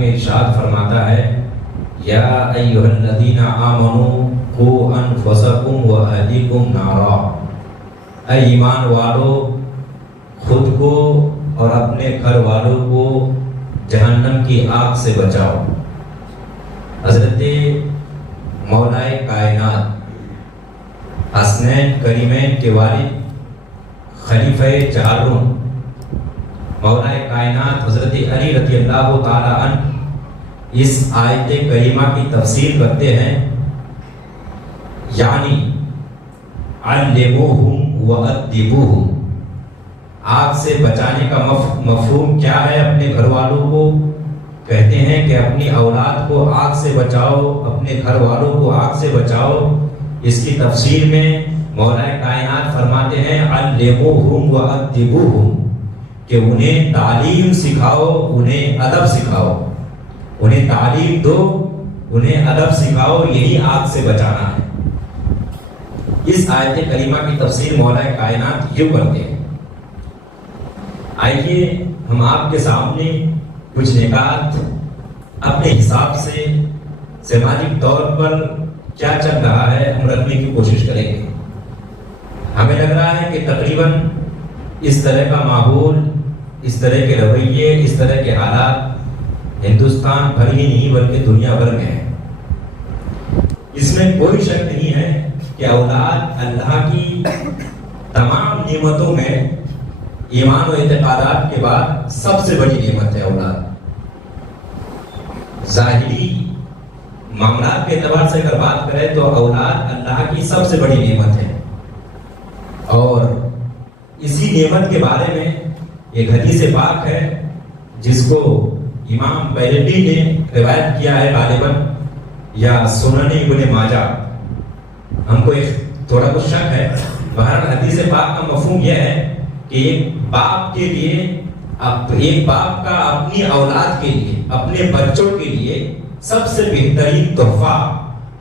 میں ارشاد فرماتا ہے یا ایھا الذین آمنوا قوا انفسکم واہلیکم نارا، اے ایمان والو خود کو اور اپنے گھر والوں کو جہنم کی آگ سے بچاؤ۔ حضرت مولائے کائنات حسنین کریمین کے والد خلیفہ چہارم مولائے کائنات حضرت علی رضی اللہ تعالی عنہ اس آیت کریمہ کی تفسیر کرتے ہیں، یعنی علموہم وادبوہم، آگ سے بچانے کا مفہوم کیا ہے؟ اپنے گھر والوں کو کہتے ہیں کہ اپنی اولاد کو آگ سے بچاؤ، اپنے گھر والوں کو آگ سے بچاؤ۔ اس کی تفسیر میں مولا کائنات فرماتے ہیں علموہم وادبوہم، کہ انہیں تعلیم سکھاؤ، انہیں ادب سکھاؤ، انہیں تعلیم دو، انہیں ادب سکھاؤ، یہی آگ سے بچانا ہے۔ اس آیت کریمہ کی تفسیر مولا کائنات یوں کرتے ہیں۔ آئیے ہم آپ کے سامنے کچھ نکات اپنے حساب سے سماجی طور پر کیا چل رہا ہے ہم رکھنے کی کوشش کریں گے۔ ہمیں لگ رہا ہے کہ تقریباً اس طرح کا ماحول، اس طرح کے رویے، اس طرح کے حالات ہندوستان بھر ہی نہیں بلکہ دنیا بھر میں ہے۔ اس میں کوئی شک نہیں ہے کہ اولاد اللہ کی تمام نعمتوں میں ایمان و اعتقادات کے بعد سب سے بڑی نعمت ہے اولاد۔ ظاہری معاملات کے اعتبار سے اگر بات کریں تو اولاد اللہ کی سب سے بڑی نعمت ہے، اور اسی نعمت کے بارے میں ایک حدیث پاک ہے جس کو امام بیہقی نے روایت کیا ہے غالباً، یا سنن ابن ماجہ، ہم کو ایک تھوڑا کچھ شک ہے۔ بہرحال حدیث پاک کا مفہوم یہ ہے کہ ایک باپ کے لیے، ایک باپ کا اپنی اولاد کے لیے، اپنے بچوں کے لیے سب سے بہترین تحفہ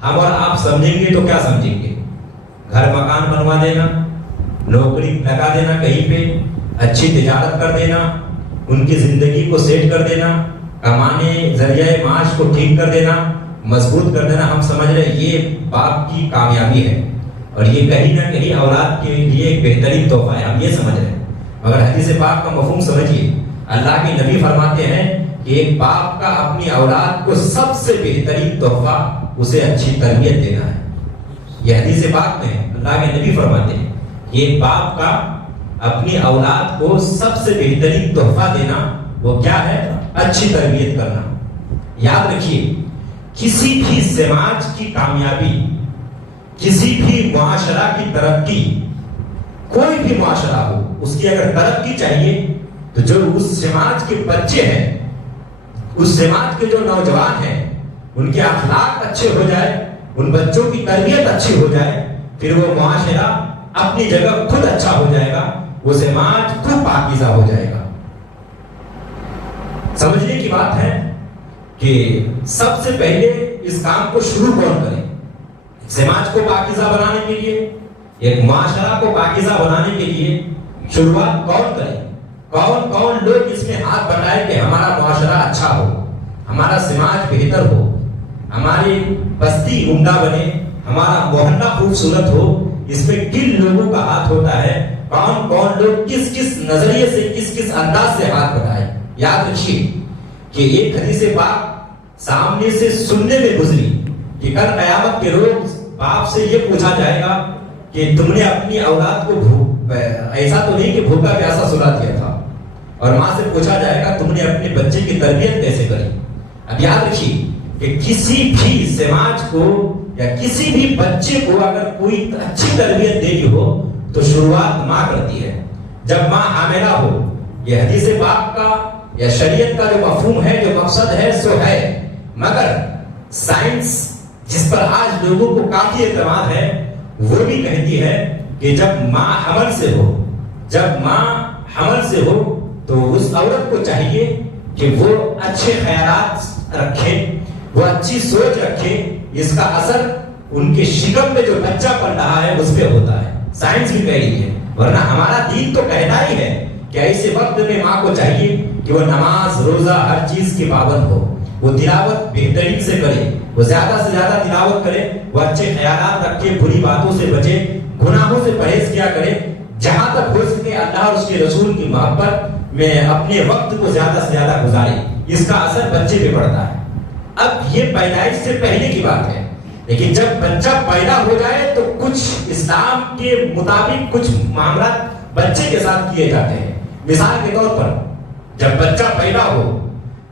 ہم اور آپ سمجھیں گے تو کیا سمجھیں گے؟ گھر مکان بنوا دینا، نوکری لگا دینا کہیں پہ، اچھی تجارت کر دینا، ان کی زندگی کو سیٹ کر دینا، کمانے ذریعہ معاش کو ٹھیک کر دینا، مضبوط کر دینا، ہم سمجھ رہے ہیں یہ باپ کی کامیابی ہے، اور یہ کہیں نہ کہیں اولاد کے لیے ایک بہترین تحفہ ہے، ہم یہ سمجھ رہے ہیں۔ مگر حدیث پاک کا مفہوم سمجھیے، اللہ کے نبی فرماتے ہیں کہ ایک باپ کا اپنی اولاد کو سب سے بہترین تحفہ اسے اچھی تربیت دینا ہے۔ یہ حدیث پاک میں اللہ کے نبی فرماتے ہیں کہ ایک باپ کا اپنی اولاد کو سب سے بہترین تحفہ دینا وہ کیا ہے؟ اچھی تربیت کرنا۔ یاد رکھیے، کسی بھی سماج کی کامیابی، کسی بھی معاشرہ کی ترقی، کوئی بھی معاشرہ ہو، اس کی اگر ترقی چاہیے تو جو اس سماج کے بچے ہیں، اس سماج کے جو نوجوان ہیں، ان کے اخلاق اچھے ہو جائے، ان بچوں کی تربیت اچھی ہو جائے، پھر وہ معاشرہ اپنی جگہ خود اچھا ہو جائے گا، وہ سماج خود پاکیزہ ہو جائے گا۔ سمجھنے کی بات ہے کہ سب سے پہلے اس کام کو شروع کون کرے؟ سماج کو پاکیزہ بنانے کے لیے، ایک معاشرہ کو پاکیزہ بنانے کے لیے شروعات کون کرے؟ کون کون لوگ اس میں ہاتھ بٹائے کہ ہمارا معاشرہ اچھا ہو، ہمارا سماج بہتر ہو، ہماری بستی عمدہ بنے، ہمارا محلہ خوبصورت ہو؟ اس میں کن لوگوں کا ہاتھ ہوتا ہے؟ کون کون لوگ کس کس نظریے سے، کس کس انداز سے ہاتھ بٹائے؟ یاد رکھیے کہ ایک حدیث پاک سامنے سے سننے میں گزری کہ کل قیامت کے روز باپ سے یہ پوچھا جائے گا کہ تم نے اپنی اولاد کو ایسا تو نہیں کہ بھوکا پیاسا سلا دیا تھا، اور ماں سے پوچھا جائے گا تم نے اپنے بچے کی تربیت کیسے کری؟ اب یاد رکھیے کہ کسی بھی سماج کو یا کسی بھی بچے کو اگر کوئی اچھی تربیت دینی ہو تو شروعات ماں کرتی ہے، جب ماں حاملہ ہو۔ یہ حدیث پاک کا یا شریعت کا جو مفہوم ہے، جو مقصد ہے، سو ہے، مگر سائنس جس پر آج لوگوں کو کافی اعتماد ہے وہ بھی کہتی ہے کہ جب ماں حمل سے ہو، جب ماں حمل سے ہو تو اس عورت کو چاہیے کہ وہ اچھے خیالات رکھے، وہ اچھی سوچ رکھے، اس کا اثر ان کے شکم میں جو بچہ پل رہا ہے اس پہ ہوتا ہے۔ سائنس بھی کہہ رہی ہے، ورنہ ہمارا دین تو کہتا ہی ہے کہ ایسے وقت میں ماں کو چاہیے کہ وہ نماز روزہ ہر چیز کی پابند ہو، वो तिलावत बेहतरीन से करे, वो ज्यादा से ज्यादा तिलावत करे, वो अच्छे ख्यालात रखे, बुरी बातों से बचे, गुनाहों से परहेज किया करे, जहां तक हो सके अल्लाह और उसके रसूल की मोहब्बत में अपने वक्त को ज्यादा से ज्यादा गुजारे। इसका असर बच्चे पे पड़ता है। अब ये पैदाइश से पहले की बात है, लेकिन जब बच्चा पैदा हो जाए तो कुछ इस्लाम के मुताबिक कुछ मामला बच्चे के साथ किए जाते हैं। मिसाल के तौर पर जब बच्चा पैदा हो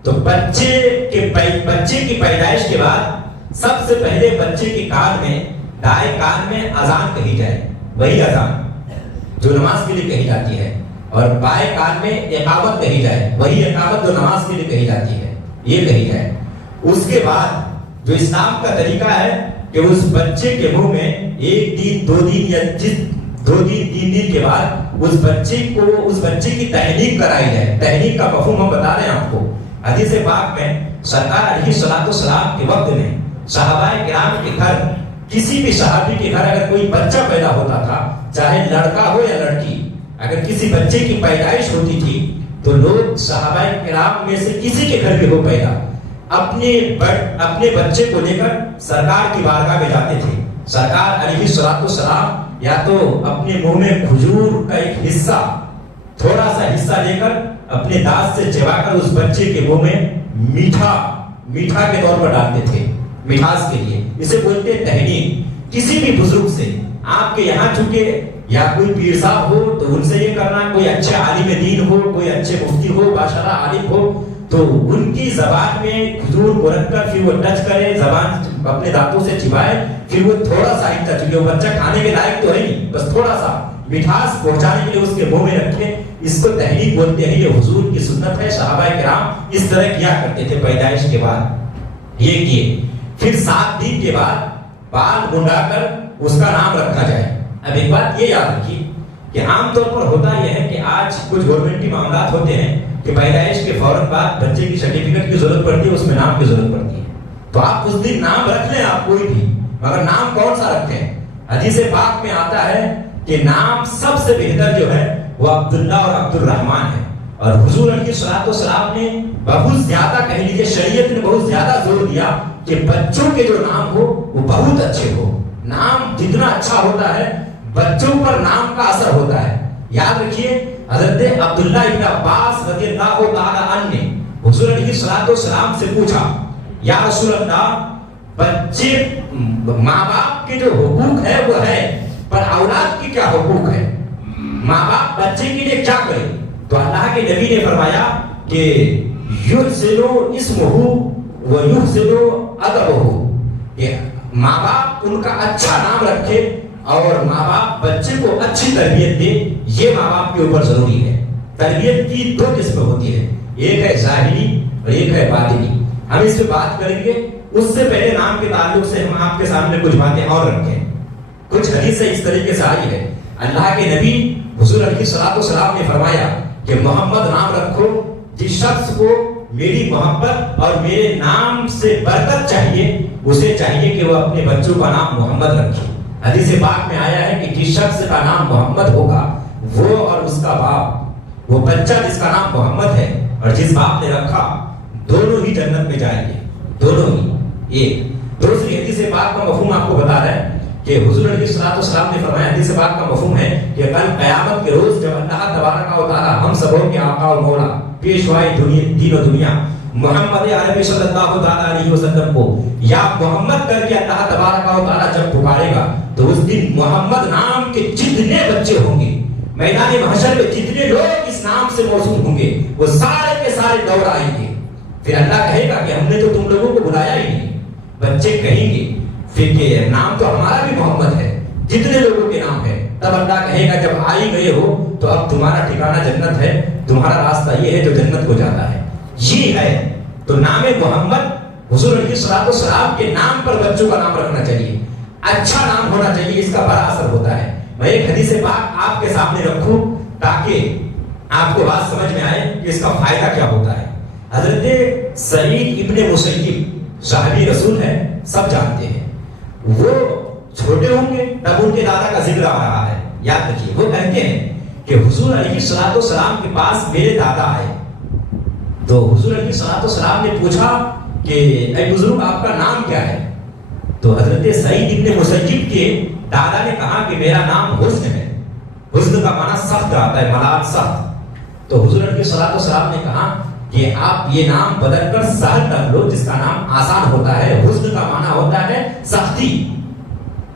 तो बच्चे की पैदाइश के बाद सबसे पहले बच्चे के कान में, दाएं कान में अजान कही जाए, वही अजान जो नमाज के लिए कही जाती है, और बाएं कान में इकामत कही जाए, वही इकामत जो नमाज के लिए कही जाती है, ये कही जाए। उसके बाद जो इस्लाम का तरीका है कि उस बच्चे के मुंह में 1 दिन 2 दिन या 2 दिन 3 दिन के बाद उस बच्चे की तहनीक कराई जाए। तहनीक का मफहूम हम बता रहे हैं आपको। हदीस पाक में सरकार अलैहिस्सलाम के वक्त में सहाबाए किराम के घर, किसी भी सहाबी के घर अगर कोई बच्चा पैदा होता था, चाहे लड़का हो या लड़की, अगर किसी बच्चे की पैदाइश होती थी तो लोग सहाबाए किराम में से किसी के घर भी हो पैदा, अपने बच्चे को लेकर सरकार की बारगाह में जाते थे। सरकार अलैहिस्सलाम या तो अपने मुंह में खजूर का एक हिस्सा, थोड़ा सा हिस्सा लेकर अपने दांत से चबाकर उस बच्चे के मुंह में मीठा के तौर पर डालते थे, मिठास के लिए। इसे बोलते हैं तहनीक। किसी भी बुजुर्ग से आपके यहाँ चुके या कोई पीर साहब हो तो उनसे ये करना, कोई अच्छे आलिम दीन हो, कोई अच्छे मुफ्ती हो, बादशाह आलिम हो, तो उनकी जबान में खजूर को रखकर फिर वो टच करे, जबान अपने दांतों से चिबाए, फिर वो थोड़ा सा हिस्सा, चूंकि वो बच्चा खाने के लायक तो है नहीं, बस थोड़ा सा मिठास पहुंचाने के लिए उसके मुंह में रखे। इसको तहरीक बोलते हैं। ये हुजूर की सुन्नत है। सहाबाए किराम इस तरह किया करते थे पैदाइश के बाद। ये किए। फिर 7 दिन के बाद बाल मुंडाकर उसका नाम रखा जाए। अब एक बात ये याद रखिए कि आमतौर पर होता यह है कि आज कुछ गवर्नमेंटी मामला होते हैं कि पैदाइश के फौरन बाद बच्चे की सर्टिफिकेट की जरूरत पड़ती है, उसमें नाम की जरूरत पड़ती है। तो आप उस दिन नाम रख लें, आप कोई भी, मगर नाम कौन सा रखें? हदीस पाक में आता है कि नाम सबसे बेहतर जो है वो अब्दुल्ला और अब्दुल रहमान है। और हुजूर अलैहिस्सलाम ने बहुत ज्यादा, कह लीजिए शरीयत ने बहुत ज्यादा जोर दिया कि बच्चों के जो नाम हो वो बहुत अच्छे हो। नाम जितना अच्छा होता है बच्चों पर नाम का असर होता है। याद रखिए, हजरत अब्दुल्ला इब्न अब्बास रज़ियल्लाहु ताला अन्हु ने हुजूर अलैहिस्सलाम से पूछा, या रसूल अल्लाह, बच्चे माँ बाप के जो हुकूक है वो है, पर औलाद की क्या हुकूक है? माँ बाप बच्चे के लिए क्या करे? तो अल्लाह के नबी ने फरमाया कि युहसिनु इस्मुहु व युहसिनु अदबुहु, माँ बाप उनका अच्छा नाम रखे और माँ बाप बच्चे को अच्छी तरबियत दे। ये माँ बाप के ऊपर जरूरी है। तरबियत की 2 किस्में होती है, एक है ज़ाहिरी और एक है बातिनी। हम इस पे बात करेंगे। उससे पहले नाम के ताल्लुक से हम आपके सामने कुछ बातें और रखें। कुछ हदीस इस तरीके से आई है। अल्लाह के नबी हुजूर अलैहिस्सलाम ने फरमाया कि मोहम्मद नाम रखो, जिस शख्स को मेरी मोहब्बत और मेरे नाम से बरकत चाहिए उसे चाहिए कि वो अपने बच्चों का नाम मोहम्मद रखे। हदीस पाक में आया है कि जिस शख्स का नाम मोहम्मद होगा वो और उसका बाप, वो बच्चा जिसका नाम मोहम्मद है और जिस बाप ने रखा, दोनों ही जन्नत में जाएंगे, दोनों ही। एक दूसरी हदीस पाक का मफहूम आपको बता रहा है कि हुजूर अलैहिस्सलाम ने फरमाया, हदीस पाक का मफहूम है कि कल क़यामत के रोज जब अल्लाह तबारक व तआला हम सबों के आका और मौला पेशवाई दीन और दुनिया मोहम्मद अरबी सल्लल्लाहु अलैहि वसल्लम को या मोहम्मद करके अल्लाह तबारक व तआला जब पुकारेगा तो उस दिन मोहम्मद नाम के जितने बच्चे होंगे, मैदान महशर में जितने लोग इस नाम से मौसूम होंगे, वो सारे के सारे दौड़ आएंगे। फिर अल्लाह कहेगा कि हमने तो तुम लोगों को बुलाया ही नहीं। बच्चे कहेंगे फिर के नाम तो हमारा भी मोहम्मद है, जितने लोगों के नाम है। तब अल्लाह कहेगा जब आ ही गए हो तो अब तुम्हारा ठिकाना जन्नत है, तुम्हारा रास्ता ये है जो जन्नत को जाता है। ये है तो नाम मोहम्मद, हुजूर अलैहिस्सलाम के नाम पर बच्चों का नाम रखना चाहिए, अच्छा नाम होना चाहिए, इसका बड़ा असर होता है। मैं एक हदीस पाक आपके सामने रखूं ताकि आपको बात समझ में आए कि इसका फायदा क्या होता है। हजरत सईद इब्ने मुसय्यिब साहबी रसूल है, सब जानते हैं। वो छोटे होंगे तब उनके दादा का जिक्र आ रहा है। याद रखिए, वो कहते हैं कि हुजूर अलैहिस्सलाम के पास मेरे दादा आए तो हुजूर अलैहिस्सलाम ने पूछा کہ اے بزرگ آپ کا نام کیا ہے؟ تو حضرت سعید ابن مسیب کے دادا نے کہا کہ میرا نام حسن ہے. حسن کا معنی سخت آتا ہے، ملال سخت. تو حضور علیہ الصلوۃ والسلام نے کہا کہ آپ یہ نام بدل کر سہل رکھ لو جس کا نام آسان ہوتا ہے. حسن کا معنی ہوتا ہے سختی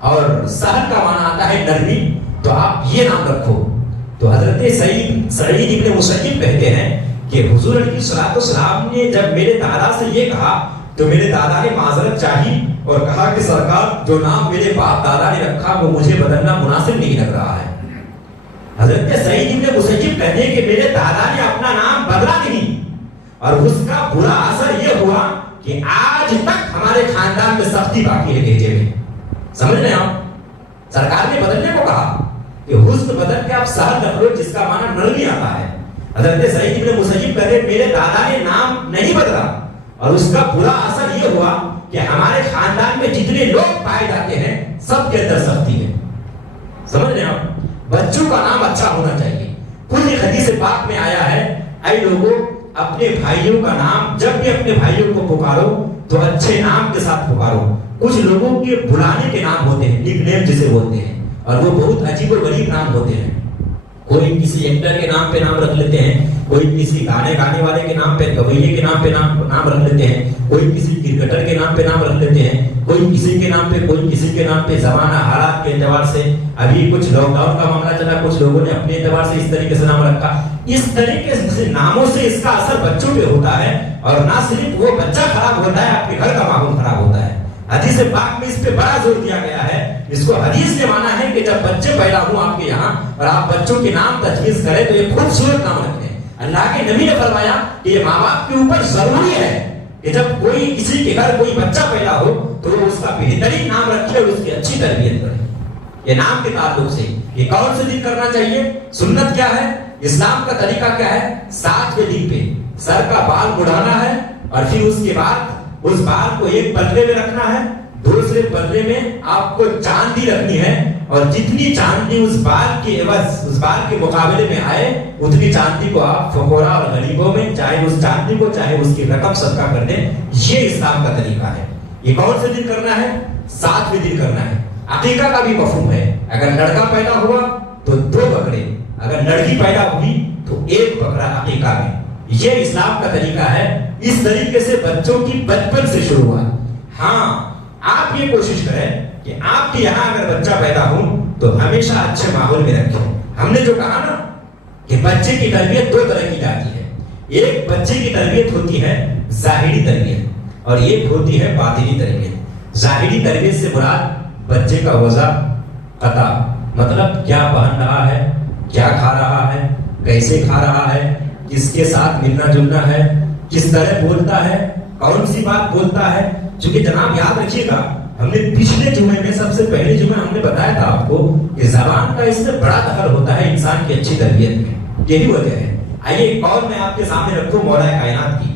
اور سہل کا معنی آتا ہے نرمی، تو آپ یہ نام رکھو. تو حضرت سعید ابن مسیب کہتے ہیں کہ حضور علیہ الصلوۃ والسلام نے جب میرے دادا سے یہ کہا تو میرے دادا نے معذرت چاہی اور کہا کہ سرکار جو نام میرے باپ دادا نے رکھا وہ مجھے بدلنا مناسب نہیں لگ رہا ہے. حضرت سعید ابن مسیب کہتے ہیں کہ میرے دادا نے اپنا نام بدلا نہیں اور اس کا برا اثر یہ ہوا کہ آج تک ہمارے خاندان میں سختی باقی ہے لہجے میں. سمجھ رہے ہیں آپ؟ سرکار نے بدلنے کو کہا کہ حسن بدل کے آپ سہل رکھ لو جس کا معنی نرمی آتا ہے. حضرت سعید ابن مسیب کہتے ہیں میرے دادا نے نام نہیں بدلا اور اس کا برا اثر یہ ہوا کہ ہمارے خاندان میں جتنے لوگ پائے جاتے ہیں سب کے اندر سختی ہے. سمجھ رہے ہیں آپ؟ بچوں کا نام اچھا ہونا چاہیے. کچھ حدیث پاک میں آیا ہے اے لوگوں اپنے بھائیوں کا نام جب بھی اپنے بھائیوں کو پکارو تو اچھے نام کے ساتھ پکارو. کچھ لوگوں کے بلانے کے نام ہوتے ہیں، نک نیم جسے بولتے ہیں، اور وہ بہت عجیب و غریب نام ہوتے ہیں. کوئی کسی ایکٹر کے نام پہ نام رکھ لیتے ہیں، کوئی کسی گانے گانے والے کے نام پہ، گویے کے نام پہ نام رکھ لیتے ہیں، کوئی کسی کرکٹر کے نام پہ نام رکھ لیتے ہیں، کوئی کسی کے نام پہ، کوئی کسی کے نام پہ. زمانہ حالات کے اعتبار سے ابھی کچھ لاک ڈاؤن کا معاملہ چلا، کچھ لوگوں نے اپنے اعتبار سے اس طریقے سے نام رکھا. اس طریقے سے ناموں سے اس کا اثر بچوں پہ ہوتا ہے اور نہ صرف وہ بچہ خراب ہوتا ہے، آپ کے گھر کا ماحول خراب ہوتا ہے. حدیث پاک میں اس پہ بڑا زور دیا گیا ہے. اس کو حدیث نے مانا ہے کہ جب بچے پیدا ہوں آپ کے یہاں اور آپ بچوں کے نام تجویز کریں تو یہ خوبصورت نام رکھیں. اللہ کے نبی نے فرمایا کہ یہ ماں باپ کے اوپر ضروری ہے کہ جب کوئی کسی کے گھر کوئی بچہ پیدا ہو تو وہ اس کا بہترین نام رکھے اور اس کی اچھی تربیت کرے. یہ نام کے تعلق سے یہ کون سے دن کرنا چاہیے؟ سنت کیا ہے؟ اسلام کا طریقہ کیا ہے؟ 7ویں دن پہ سر کا بال مڑانا ہے اور پھر اس کے بعد اس بال کو ایک پلڑے میں رکھنا ہے، دوسرے پلڑے میں آپ کو چاندی رکھنی ہے اور جتنی چاندی اس بال کے عوض اس بال کے مقابلے میں آئے اتنی چاندی کو آپ فقراء اور غریبوں میں چاہے اس چاندی کو چاہے اس کی رقم صدقہ کر دیں. یہ اسلام کا طریقہ ہے. یہ کون سے دن کرنا ہے؟ 7ویں دن کرنا ہے. عقیقہ کا بھی مفہوم ہے. اگر لڑکا پیدا ہوا تو 2 بکرے، اگر لڑکی پیدا ہوئی تو 1 بکرا عقیقہ میں. یہ اسلام کا طریقہ ہے. اس طریقے سے بچوں کی بچپن سے شروع ہوا. ہاں آپ یہ کوشش کریں کہ آپ کے یہاں اگر بچہ پیدا ہو تو ہمیشہ اچھے ماحول میں رکھیں. ہم نے جو کہا نا کہ بچے کی تربیت 2 طرح کی جاتی ہے. ایک بچے کی تربیت ہوتی ہے ظاہری تربیت اور ایک ہوتی ہے باطنی تربیت. ظاہری تربیت سے مراد بچے کا وضع قطع، مطلب کیا پہن رہا ہے، کیا کھا رہا ہے، کیسے کھا رہا ہے، کس کے ساتھ ملنا جلنا ہے، کس طرح بولتا ہے، کون سی بات بولتا ہے. چونکہ جناب یاد رکھیے گا ہم نے پچھلے جمعے میں سب سے پہلے جمعے ہم نے بتایا تھا آپ کو کہ زبان کا اس سے بڑا دخل ہوتا ہے انسان کی اچھی تربیت میں. یہی وجہ ہے. آئیے ایک اور میں آپ کے سامنے رکھوں مولا کائنات کی.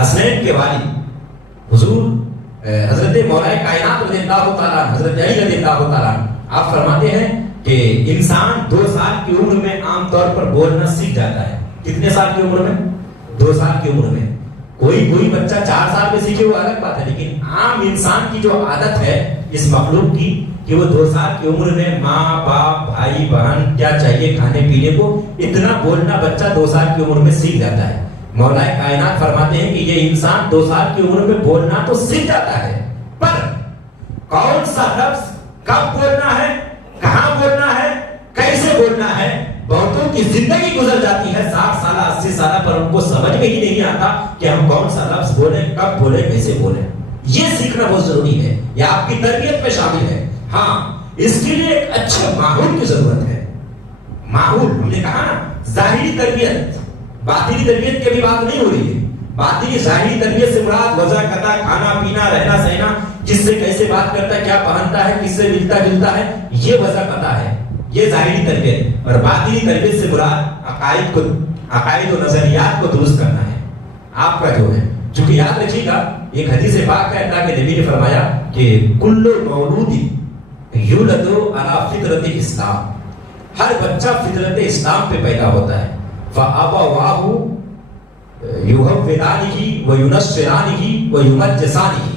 حسنین کے والد حضور حضرت مولا کائنات رضی اللہ تعالیٰ حضرت علی رضی اللہ تعالیٰ آپ فرماتے ہیں کہ انسان 2 سال کی عمر میں عام طور پر بولنا سیکھ جاتا ہے. کتنے سال کی عمر میں؟ 2 سال کی عمر میں. کوئی بچہ 4 سال میں سیکھے وہ الگ بات ہے، لیکن عام انسان کی جو عادت ہے اس مخلوق کی کہ وہ 2 سال کی عمر میں ماں باپ بھائی بہن کیا چاہیے کھانے پینے کو اتنا بولنا بچہ 2 سال کی عمر میں سیکھ جاتا ہے. مولا کائنات فرماتے ہیں کہ یہ انسان 2 سال کی عمر میں بولنا تو سیکھ جاتا ہے، پر کون سا لفظ کب بولنا ہے، کہاں بولنا ہے، کیسے بولنا ہے، بہتوں کی زندگی گزر جاتی ہے 60 سالہ 80 سالہ پر ان کو سمجھ میں ہی نہیں آتا کہ ہم کون سا لفظ بولیں، کب بولیں، کیسے بولیں. یہ سیکھنا بہت ضروری ہے. یہ آپ کی تربیت میں شامل ہے. ہاں اس کے لیے ایک اچھے ماحول کی ضرورت ہے. ماحول ہم نے کہا نا ظاہری تربیت باطنی تربیت کی بھی بات نہیں ہو رہی ہے. باطنی ظاہری تربیت سے مراد وضع قطع، کھانا پینا، رہنا سہنا، کس سے کیسے بات کرتا ہے، کیا پہنتا ہے، کس سے ملتا جلتا ہے، یہ وضع قطع ہے. یہ ظاہری تربیت. اور باطنی تربیت سے مراد عقائد و نظریات کو درست کرنا ہے آپ کا جو ہے. چونکہ یاد رکھیے گا ایک حدیث پاک ہے اللہ کے نبی نے فرمایا کہ کل مولود یولد علی فطرت اسلام، ہر بچہ فطرت اسلام پہ پیدا ہوتا ہے. فابواہ युहव्विदानिही व युनश्शिरानिही व युमज्जसानिही,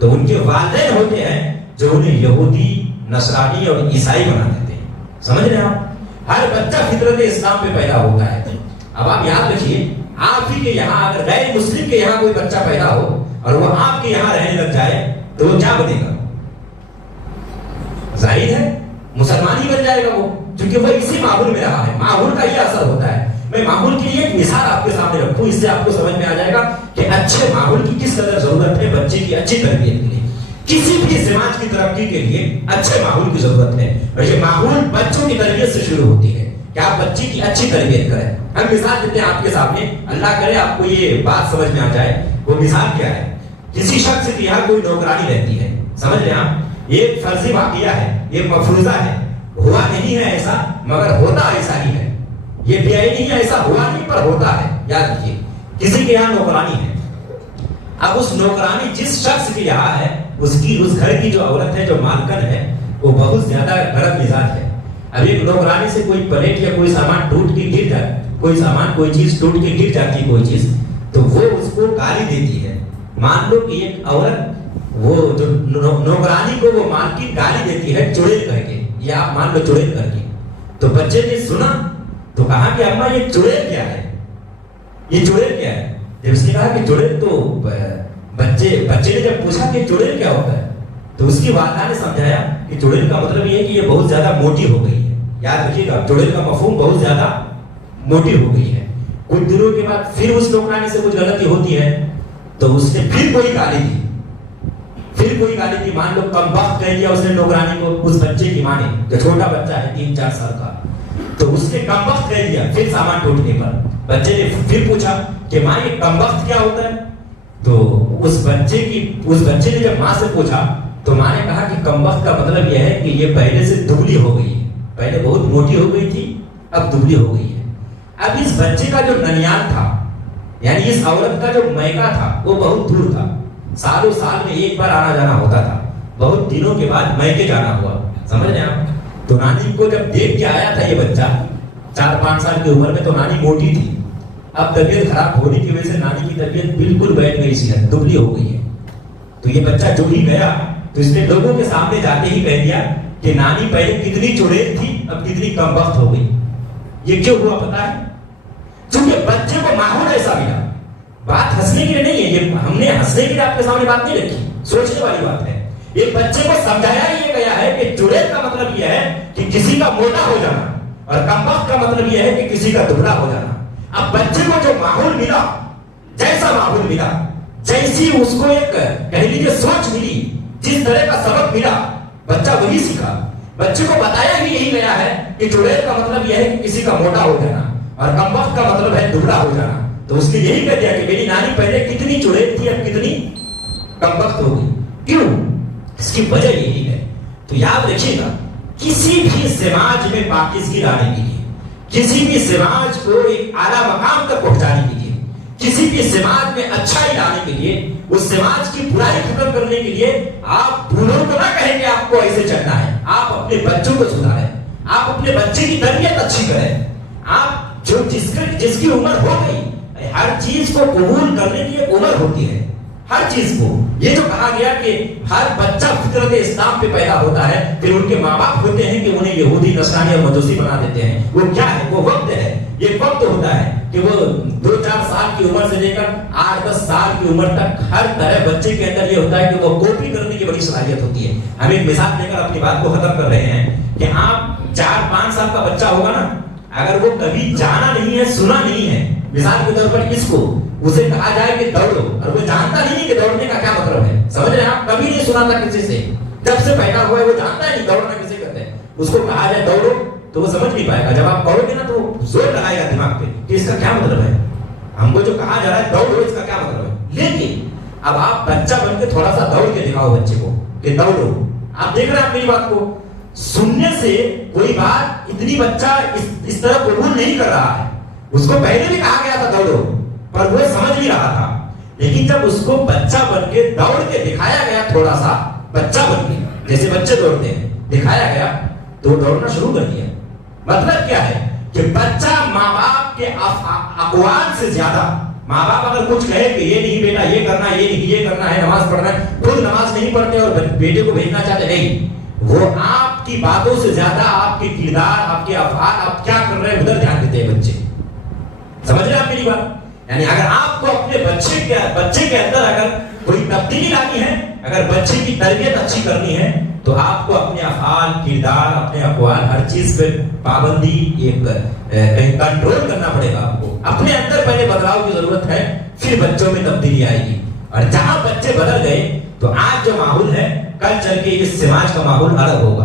तो उनके वालिदैन होते हैं जो उन्हें यहूदी, नसरानी और ईसाई बना देते हैं। समझ रहे हैं आप? हर बच्चा फितरत इस्लाम पे पैदा होता है। अब आप याद रखिए, आप ही के यहाँ अगर गैर मुस्लिम के यहाँ कोई बच्चा पैदा हो और वो आपके यहाँ रहने लग जाए तो वो क्या बनेगा? जाहिर है मुसलमान ही बन जाएगा वो, क्योंकि वो इसी माहौल में रहा है। माहौल का ये असर होता है। मैं माहौल की एक मिसाल आपके सामने रखूं, इससे आपको समझ में आ जाएगा कि अच्छे माहौल की किस कदर जरूरत है बच्चे की अच्छी तरबियत के लिए। किसी भी समाज की तरक्की के लिए अच्छे माहौल की जरूरत है, और ये माहौल बच्चों की तरबियत से शुरू होती है कि आप बच्चे की अच्छी तरबियत करें। हम मिसाल देते हैं आपके सामने, अल्लाह करे आपको ये बात समझ में आ जाए। वो मिसाल क्या है? किसी शख्स के यहाँ कोई नौकरानी रहती है, समझ रहे हैं आप? ये फर्जी वाकया है, ये मफरूजा है, हुआ नहीं है ऐसा, मगर होता ऐसा ही है। ये बेआईनी है, ऐसा हुआ नहीं पर होता है। याद रखिए, किसी के यहाँ नौकरानी है, अब उस नौकरानी जिस शख्स के यहाँ है, उसकी उस घर की जो औरत है, जो मालकन है, वो बहुत ज्यादा गरम मिजाज है। अब एक नौकरानी से कोई प्लेट या कोई सामान टूट के गिर जाए, कोई चीज टूट के गिर जाती है कोई चीज, तो वो उसको गाली देती है। मान लो कि एक औरत वो जो नौकरानी को वो मालकिन गाली देती है चुड़ैल करके, या आप मान लो चुड़ैल करके। तो बच्चे ने सुना तो कहा कि अम्मा ये चुड़ैल क्या है? ये चुड़ैल क्या है? जब उसने कहा कि चुड़ैल, तो बच्चे ने जब पूछा कि चुड़ैल क्या होता है, तो उसकी वालिदा ने समझाया कि चुड़ैल का मतलब ये है कि ये बहुत ज्यादा मोटी हो गई है। याद रखिएगा, चुड़ैल का मफहूम बहुत ज्यादा मोटी हो गई है। कुछ दिनों के बाद फिर उस नौकरानी से कुछ गलती होती है, तो उसने फिर कोई गाली दी, मान लो कमबख्त कह दिया उसने नौकरानी को, उस बच्चे की मां ने, जो छोटा बच्चा है 3-4 साल का, तो उसने कमबख्त कह दिया। फिर सामान टूटने पर बच्चे ने फिर पूछा कि मां ये कमबख्त क्या होता है? तो उस बच्चे ने जब मां से पूछा तो मां ने कहा कि कमबख्त का मतलब यह है कि ये पहले से दुबली हो गई है, पहले बहुत मोटी हो गई थी, अब दुबली हो गई है। अब इस बच्चे का जो ननियाल था, यानी इस औरत का जो मैका था, वो बहुत दूर था। सालों साल में एक बार आना जाना होता था, बहुत दिनों के बाद मैके जाना हुआ। समझ रहे हैं आप? तो नानी को जब देख के आया था ये बच्चा 4-5 साल की उम्र में, तो नानी मोटी थी। अब तबीयत खराब होने की वजह से नानी की तबीयत बिल्कुल बैठ गई सी, दुबली हो गई है। तो ये बच्चा जो ही गया तो इसने लोगों के सामने जाते ही कह दिया कि नानी पहले कितनी चुड़ैल थी, अब कितनी कमबख्त हो गई। ये क्यों हुआ पता है? क्योंकि बच्चे को माहौल ऐसा मिला। बात हंसने के लिए नहीं है, ये हमने हंसने के लिए आपके सामने बात नहीं रखी, सोचने वाली बात है। ये बच्चे को समझाया ये गया है कि चुड़ैल का मतलब यह है कि किसी का मोटा हो जाना, और कमबख्त का मतलब यह है कि किसी का दुबला हो जाना। अब बच्चे को जो माहौल मिला, जैसा माहौल मिला, जैसी उसको एक कह लीजिए सोच मिली, जिस तरह का सबक मिला, बच्चा वही सीखा। बच्चे को बताया ही यही गया है कि चुड़ैल का मतलब यह है कि किसी का मोटा हो जाना, और कमबख्त का मतलब है दुबला हो जाना। तो उसने यही कह दिया कि मेरी नानी पहले कितनी चुड़ैल थी, अब कितनी कमबख्त हो गई। क्यों? इसकी वजह यही है। तो याद रखिएगा, किसी भी समाज में पाकिज़गी लाने के लिए, किसी भी समाज को एक आला मकाम तक पहुंचाने के लिए, किसी भी समाज में अच्छाई लाने के लिए, उस समाज की बुराई खत्म करने के लिए, आप दूल्हों को ना कहें कि आपको ऐसे चलना है। आप अपने बच्चों को सुधारें, आप अपने बच्चे की तरबियत अच्छी करें। आप जो जिसकी उम्र हो गई, हर चीज को कबूल करने की एक उम्र होती है, हर चीज को। ये जो कहा गया कि हर बच्चा फितरत इस्लाम पे पैदा होता है, फिर उनके माँ बाप होते हैं कि उन्हें यहूदी, नसरानी और मजूसी बना देते हैं। वो क्या है? वो वक्त है। ये वक्त होता है कि वो 2-4 साल की उम्र से लेकर 8-10 साल की उम्र तक हर तरह बच्चे के अंदर ये होता है कि वो कॉपी करने की बड़ी सलाहियत होती है। हम एक मिसाल लेकर अपनी बात को खत्म कर रहे हैं कि आप 4-5 साल का बच्चा होगा ना, अगर वो कभी जाना नहीं है, सुना नहीं है, मिसाल के तौर पर इसको उसे कहा जाए कि दौड़ो, और वो जानता नहीं कि दौड़ने का क्या मतलब है। समझ रहे हैं आप? कभी नहीं सुना था किसी से, जब से पैदा हुआ है वो जानता है नहीं दौड़ना किसे कहते हैं। उसको कहा जाए दौड़ो तो वो समझ नहीं पाएगा। जब आप कहोगे ना तो जोर लगाएगा दिमाग पे कि इसका क्या मतलब है, हमको जो कहा जा रहा है दौड़ो, इसका क्या मतलब है। लेकिन अब आप बच्चा बन के थोड़ा सा दौड़ के दिखाओ बच्चे को कि दौड़ो। आप देख रहे हैं मेरी बात को? सुनने से कोई बात इतनी बच्चा इस तरह कबूल नहीं कर रहा है। उसको पहले भी कहा गया था दौड़ो, पर वो समझ नहीं रहा था। लेकिन जब उसको बच्चा बन के दौड़ के दिखाया गया, थोड़ा सा बच्चा बन के, जैसे बच्चे दौड़ते हैं, दिखाया गया तो दौड़ना शुरू कर दिया। मतलब क्या है कि बच्चा माँ बाप के अक़वाल से ज्यादा माँ बाप अगर कुछ कहे कि ये नहीं बेटा ये करना, ये नहीं ये करना है, नमाज पढ़ना है, खुद नमाज नहीं पढ़ते और बेटे को भेजना चाहते, नहीं, वो आपकी बातों से ज्यादा आपके किरदार, आपके अफआल, आप क्या कर रहे हैं उधर ध्यान देते हैं बच्चे। समझ रहे हैं आप मेरी बात? यानी अगर आपको अपने बच्चे के अंदर अगर कोई तब्दीली लानी है, अगर बच्चे की तरबियत अच्छी करनी है, तो आपको अपने अफआल, किरदार, अपने अक़वाल, हर चीज पे पाबंदी, एक कंट्रोल करना पड़ेगा आपको। अपने अंदर पहले बदलाव की जरूरत है, फिर बच्चों में तब्दीली आएगी। और जहां बच्चे बदल गए तो आज जो माहौल है, कल चल के इस समाज का माहौल अलग होगा।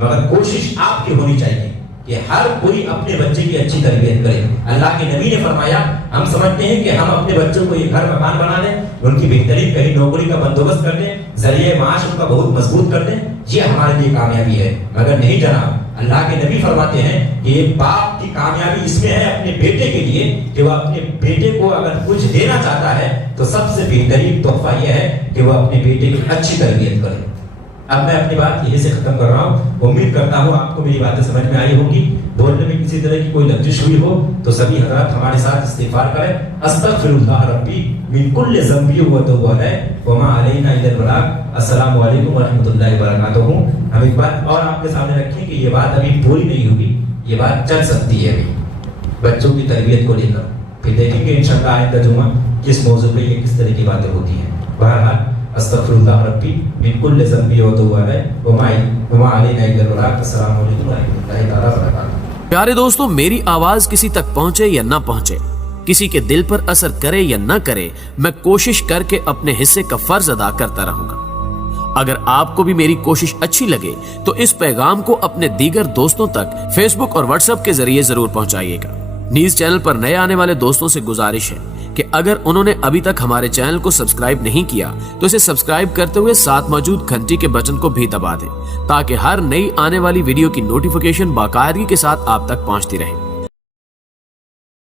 मगर कोशिश आपकी होनी चाहिए कि हर कोई अपने बच्चे की अच्छी तरबियत करे। अल्लाह के नबी ने फरमाया, हम समझते हैं कि हम अपने बच्चों को ये घर मकान बना दें, उनकी बेहतरीन कहीं नौकरी का बंदोबस्त कर दें, जरिए माश उनका बहुत मजबूत कर दें, ये हमारे लिए कामयाबी है। मगर नहीं जनाब, अल्लाह के नबी फरमाते हैं कि एक बाप की कामयाबी इसमें है अपने बेटे के लिए कि वह अपने बेटे को अगर कुछ देना चाहता है तो सबसे बेहतरीन तोहफा यह है कि वह अपने बेटे की अच्छी तरबियत करे। अब मैं अपनी बात यही से खत्म कर रहा हूँ। उम्मीद करता हूँ आपको मेरी बातें समझ में आई होगी। बोलने में किसी तरह की कोई लफ्जिश हुई हो तो सभी हज़रात हमारे साथ इस्तिग़फ़ार करें। अस्तग़फ़िरुल्लाह रब्बी मिन कुल्लि ज़ंबी व तौबा व मा अलैना इल्लल बलाग। अस्सलामु अलैकुम व रहमतुल्लाहि व बरकातुहू। हम एक बात और आपके सामने रखें कि ये बात अभी पूरी नहीं होगी, ये बात चल सकती है अभी बच्चों की तरबियत को लेकर। फिर देखेंगे इंशाअल्लाह आइंदा जुमा किस मौजू पे ये किस तरह की बातें होती हैं। बहरहाल अस्तग़फ़िरुल्लाह रब्बी मिन कुल्लि ज़ंबी व तौबा व मा अलैना इल्लल बलाग। अस्सलामु अलैकुम व रहमतुल्लाहि व बरकातुहू। प्यारे दोस्तों, मेरी आवाज किसी तक पहुंचे या ना पहुंचे, किसी के दिल पर असर करे या ना करे, मैं कोशिश करके अपने हिस्से का फर्ज अदा करता रहूंगा। अगर आपको भी मेरी कोशिश अच्छी लगे तो इस पैगाम को अपने दीगर दोस्तों तक फेसबुक और व्हाट्सएप के जरिए जरूर पहुंचाइएगा। न्यूज चैनल पर नए आने वाले दोस्तों से गुजारिश है कि अगर उन्होंने अभी तक हमारे चैनल को सब्सक्राइब नहीं किया तो इसे सब्सक्राइब करते हुए साथ मौजूद घंटी के बटन को भी दबा दें ताकि हर नई आने वाली वीडियो की नोटिफिकेशन बाकायदगी के साथ आप तक पहुंचती रहे।